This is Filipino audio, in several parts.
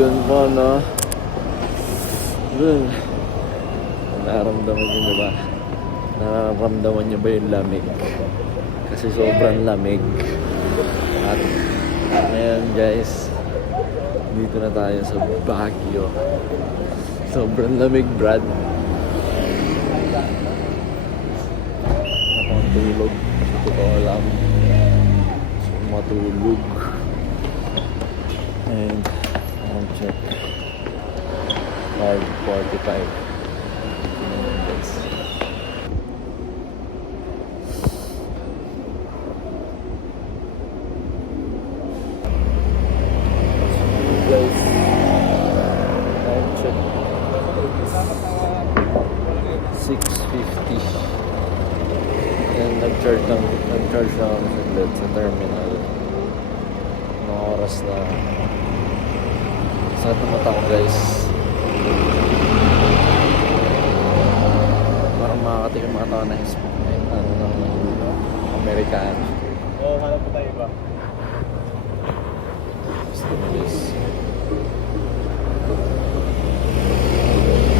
yun po, no? Dun. Nararamdaman nyo na ba? Nararamdaman nyo ba yung lamig? Kasi sobrang lamig. At ngayon guys, dito na tayo sa Baguio. Sobrang lamig, Brad. Nakatulog. Totoo lang. So, matulog. And I'll check 5:45. Guys. I'll check 6:50. And nag-charge lang ako saglit sa terminal. Mga oras na sa mata ko guys. Parang makakatikim mga tao na ng Amerikano. Oo, hanap po tayo ba? Gusto mo guys.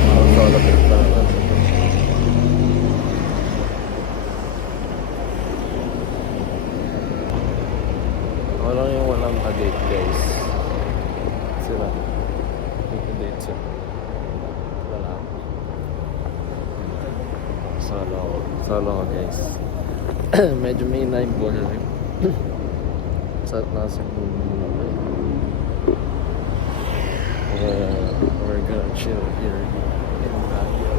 Parang solo trip pa naman. Walang yung walang ka-date guys. Sila. May ka-date siya. Wala. Solo ko guys. Medyo may na-involve rin. Sa nasa bulo na we're gonna chill here in Baguio.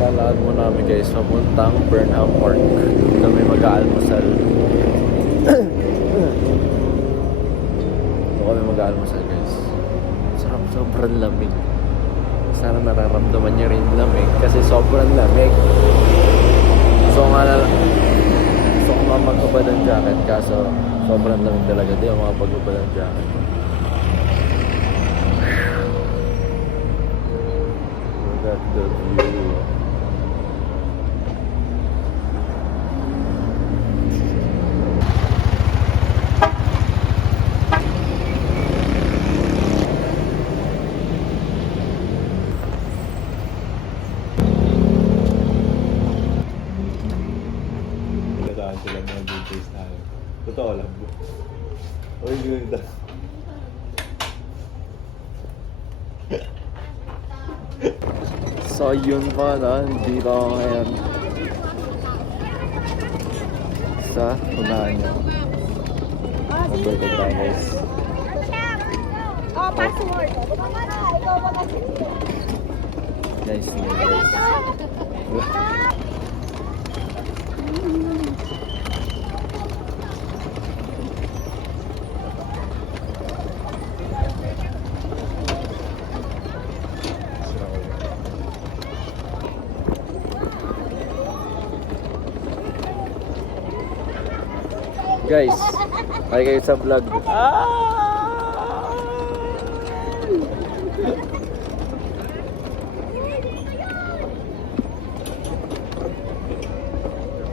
Lalaan mo namin guys papuntang Burnham Park na may mag-aalmusal. Doon kami mag-aalmusal guys. Sarap, sobrang lamig. Sana nararamdaman nyo rin lamig kasi sobrang lamig. Gusto ko nga magkabad ng jacket kaso sobrang lamig talaga. Di ako makapagkabad ng jacket. Look at the view. Sila mga details tayo. Totoo lang. Uy, ganda. So yun po, no? Dito ako ngayon sa unahan nyo. Mabalik tayo guys. Oh, password. Guys, yun guys. Guys, ay kayo sa vlog.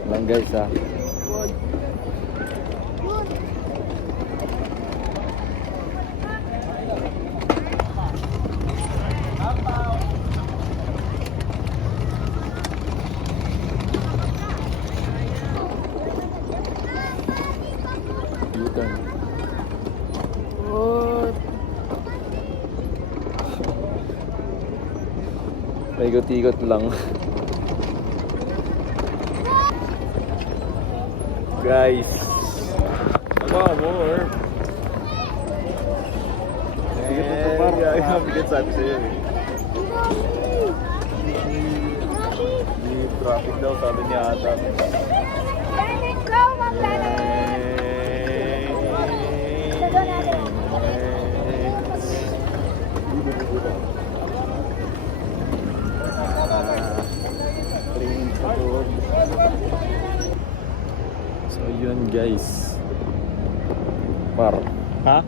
Lang guys ha. Ikot-ikot lang. Guys. Wow, more. Bigat sabi sa'yo eh. Yung traffic daw, sabi niya ata. Park. Ha?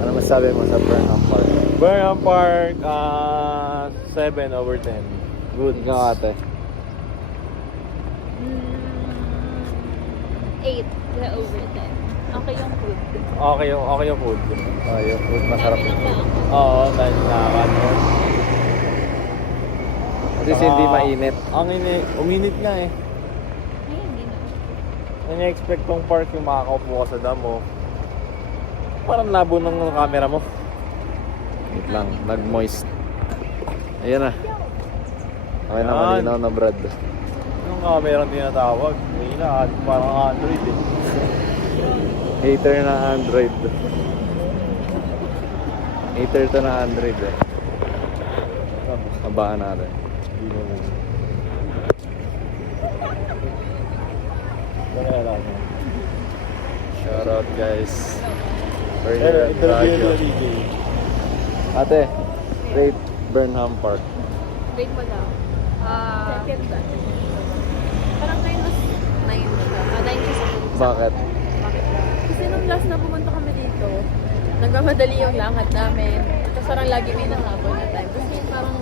Ano masabi mo sa Burnham Park? Burnham Park, 7/10. Good. Ikaw ate. 8 over 10. Okay yung food. Okay yung food. Yung food masarap Dami yung ng food. tao. Oo, dahil nakakaano. At least hindi mainit. Ang uminit nga eh. Ay, hindi na. Ini-expect tong park yung makakaupo ka sa damo. Parang labo ng camera mo. Wait lang, nag-moist. Ayan na. Okay na, Yan. malinaw na Brad. Yung camera ang tinatawag. May na, parang Android eh. Hater na Android. Hater to na Android eh. Abaan natin. Hindi mo mo. Wala lang. Shoutout guys. For Pero, your interview radio. na DJ. Ate, rate Burnham Park. Rate mo daw. Second ba? Parang 9 mas 9 siya. 9 siya sa Bakit? Bakit? Kasi nung last na pumunta kami dito, nagmamadali yung lakad namin. Tapos parang lagi may nahabol na time. Kasi parang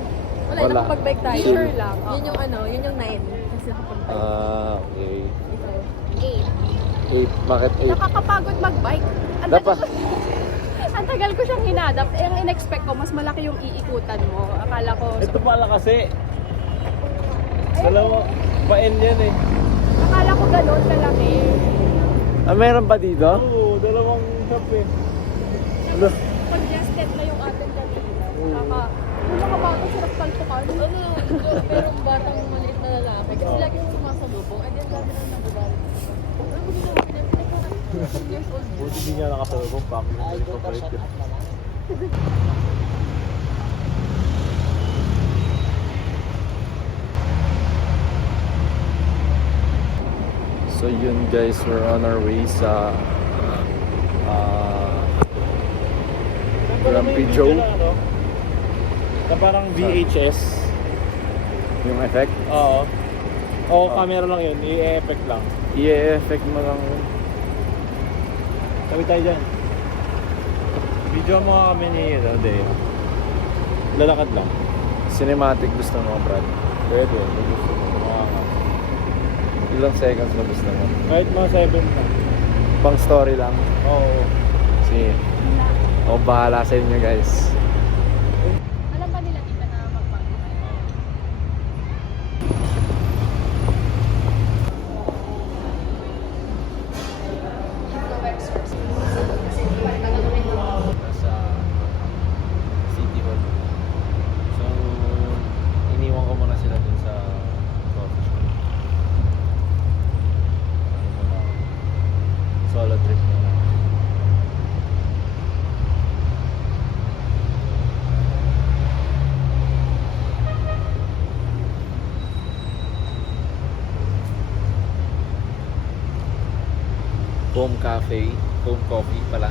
wala, Wala. nakapag-bike tayo. Chill. Sure lang. Yun yung yun yung 9. Kasi nakapag-bike. Okay. Ito, 8. Bakit 8. 8? Nakakapagod mag-bike. Ang Dapa. tagal ko- Ang tagal ko siyang hinadapt. Eh, ang in-expect ko, mas malaki yung iikutan mo. Akala ko, Ito pala kasi. Dalawa, pa-N yan eh. akala ko gano'n kalaki. Ah, meron pa dito? Oo, dalawang shop eh. Ano? Congested na yung atin kanina. Yung mga bata sarap talpukan. Ano, merong batang maliit na lalaki. Kasi lagi yung sumasalubong. And then dami na nagagalit. Ano mo ginawa? Years old. Buti di niya nakasalubong pa. Ay, papalit yun. So yun guys, we're on our way sa Grumpy Joe. Na, ano, na parang VHS. Yung effect. Oo. Oo, camera lang yun. I-effect lang. I-effect mo lang yun. Tabi tayo dyan. Video mo nga kami ni Dave. Lalakad lang. Cinematic gusto mo, Brad. Pwede. Gusto mo. Mga nga. Ilang seconds na gusto mo? Kahit mga 7 na. Pang story lang. Oo. Sige. Ako bahala sa inyo guys. Alam ba nila tita na magbago kayo? Nasa City Hall. So, iniwan ko muna sila dun sa coffee shop. Ano muna, solo trip muna. Home cafe, home coffee pala.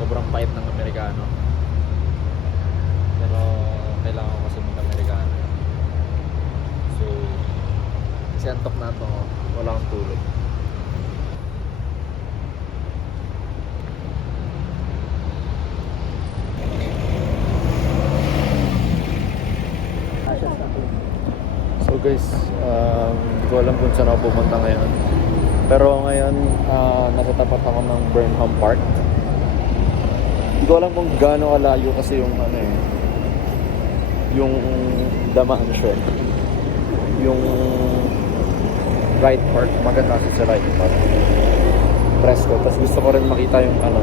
Sobrang pait ng Amerikano. Pero kailangan ko kasi mag-Amerikano. So, kasi antok na ito. Wala akong tulog. So guys, hindi ko alam kung saan ako pupunta ngayon. Pero ngayon, nasa tapat ako ng Burnham Park. Hindi ko alam kung gaano kalayo kasi yung ano eh, yung The Mansion, yung Right Park, maganda kasi sa Right Park. Presko. Tapos gusto ko rin makita yung ano,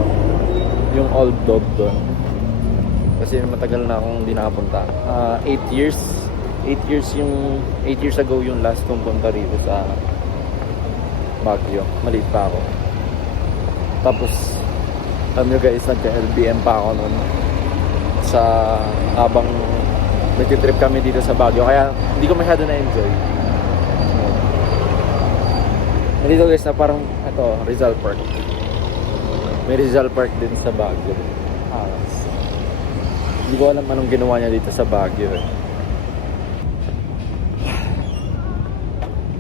yung Old Dog doon. Kasi matagal na akong hindi nakapunta. 8 years. 8 years ago yung last kong punta rito sa Baguio. Maliit pa ako. Tapos alam nyo guys, nagka-LBM pa ako noon sa habang nag-trip kami dito sa Baguio. Kaya hindi ko masyado na-enjoy. Dito guys na parang ito, Rizal Park. May Rizal Park din sa Baguio. Hindi ko alam anong ginawa niya dito sa Baguio eh.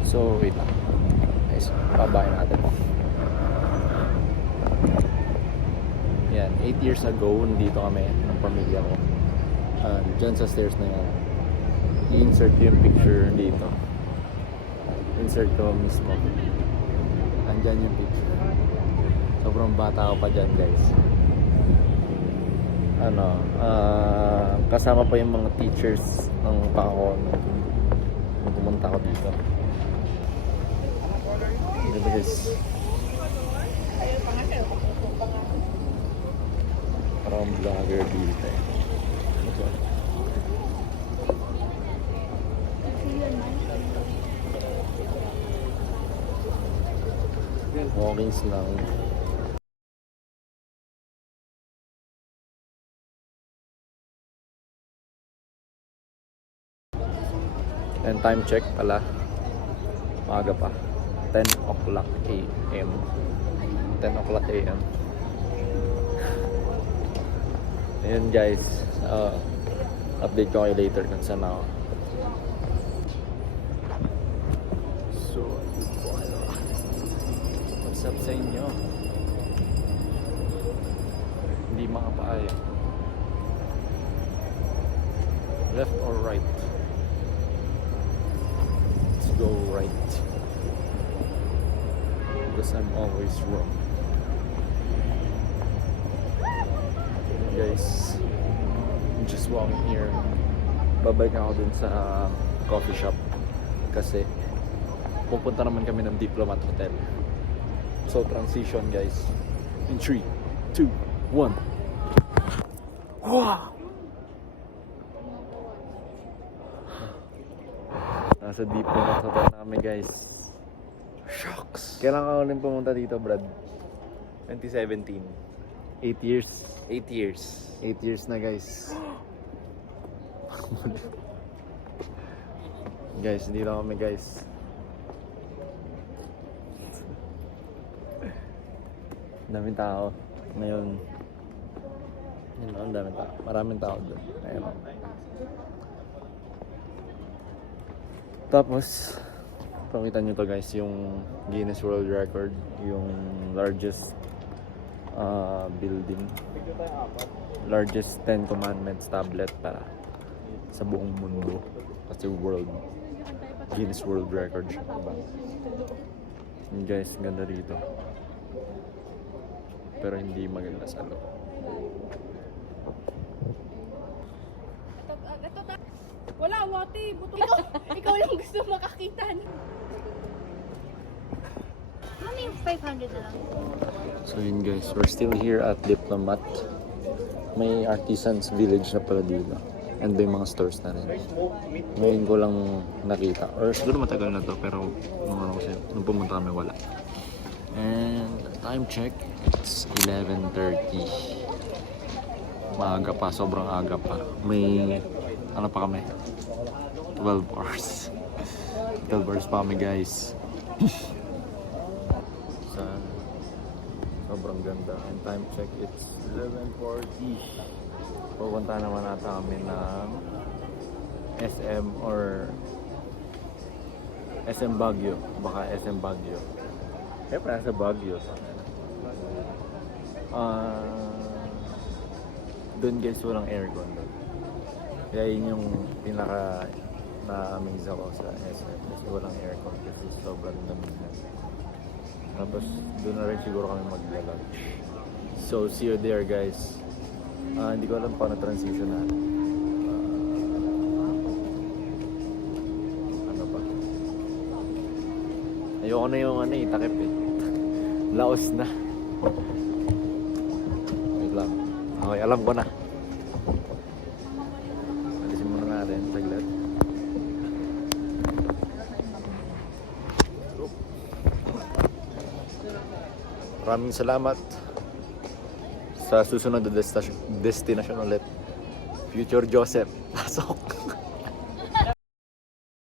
So wait lang. Guys, pabahin natin. 8 years ago, nandito kami ng pamilya ko. Dyan sa stairs na yan. I-insert ko yung picture dito. Insert ko mismo. Andyan yung picture. Sobrang bata ko pa dyan, guys. Kasama pa yung mga teachers ng pako nung pumunta ko dito. Diba guys? Parang vlogger dito eh. Walkings lang. And time check pala. Maaga pa. 10 o'clock a.m. 10 o'clock a.m. Ayun guys. Update ko kayo later kung saan ako. So, what's up sa inyo? Hindi makapaya. Left or right? Let's go right. Because I'm always wrong. Guys, I'm just walking here. Babalik ako dun sa coffee shop kasi pupunta naman kami ng Diplomat Hotel. So transition guys. In 3, 2, 1. Wow! Nasa Diplomat Hotel namin guys. Shucks! Kailan ka ulit pumunta dito, Brad? 2017. 8 years. 8 years. 8 years na guys. Guys, hindi lang kami guys. Daming tao. Ngayon, yun, ang daming tao. Maraming tao doon. Ayun. Tapos, pakita nyo to guys, yung Guinness World Record, yung largest building, largest 10 commandments tablet para sa buong mundo kasi Guinness World Record siya, diba? Yun guys, ganda rito pero hindi maganda sa loob. Wala, Wati. Buto. Ikaw yung gusto makakita. Ano yung 500 na lang? So yun guys, we're still here at Diplomat. May Artisans Village na pala dito. And may mga stores na rin. Ngayon ko lang nakita. Or siguro matagal na to, pero nung pumunta kami wala. And time check, it's 11:30. Maaga pa, sobrang aga pa. May, ano pa kami? 12 hours. 12 hours pa kami guys. Sobrang ganda. And time check, it's 11:40. Pupunta naman nata kami ng SM or SM Baguio. Baka SM Baguio. Siyempre nasa Baguio. Doon guys, walang aircon doon. Kaya yun yung pinaka na-amaze ako sa SM. Kasi walang aircon kasi sobrang lamig na. Tapos doon na rin siguro kami magla-lunch. So see you there guys. Hindi ko alam paano transition na. Ano ba? Ayoko na yung takip eh. Laos na. Wait lang. Okay, alam ko na. Alisin muna natin. Saglit. Maraming salamat. Sa susunod na destination ulit. Future Joseph. Pasok.